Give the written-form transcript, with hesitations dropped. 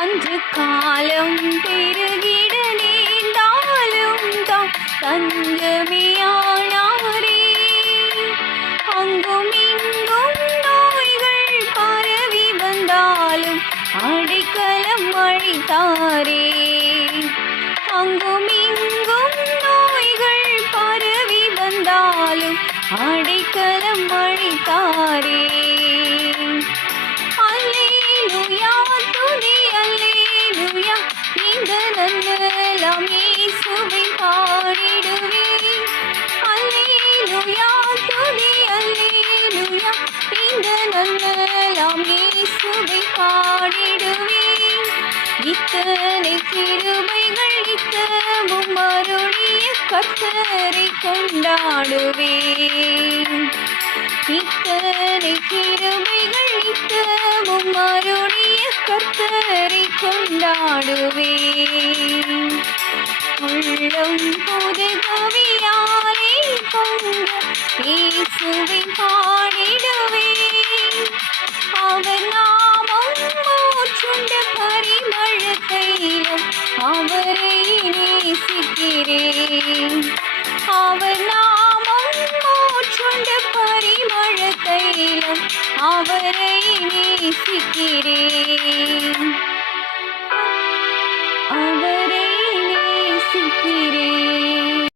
அன்று காலம் பெருகிட நேர்ந்தாலும் தாம் தஞ்சமையானாரே. அங்கும் இங்கும் நோய்கள் பரவி வந்தாலும் அடைக்கலம் அளித்தாரே. அங்கும் இங்கும் நோய்கள் பரவி வந்தாலும் அடைக்கலம் அளித்தாரே. அல்லேலூயா துதி அல்லேலூயா, இந்த நன்மையெல்லாம் இயேசுவை பாடிடுவேன். அல்லேலூயா துதி அல்லேலூயா, இந்த நன்மையெல்லாம் இயேசுவை பாடிடுவேன். இத்தனை கிருபைகள் நித்தமும் அருளிய கர்த்தரை கொண்டாடுவேன். இத்தனை கிருபைகள் நித்தமும் அருளிய கர்த்தரை கொண்டாடுவேன். உள்ளம் புது கவியாலே பொங்க இயேசுவை பாடிடுவேன். அவர் நாமம் மூச்சுண்ட பரிமள தைலம், அவரை நேசிக்கிறேன். அவர் நாமம் மூச்சுண்ட பரிமள தைலம், அவரை நேசிக்கிறேன். அவரை நேசிக்கிறேன்.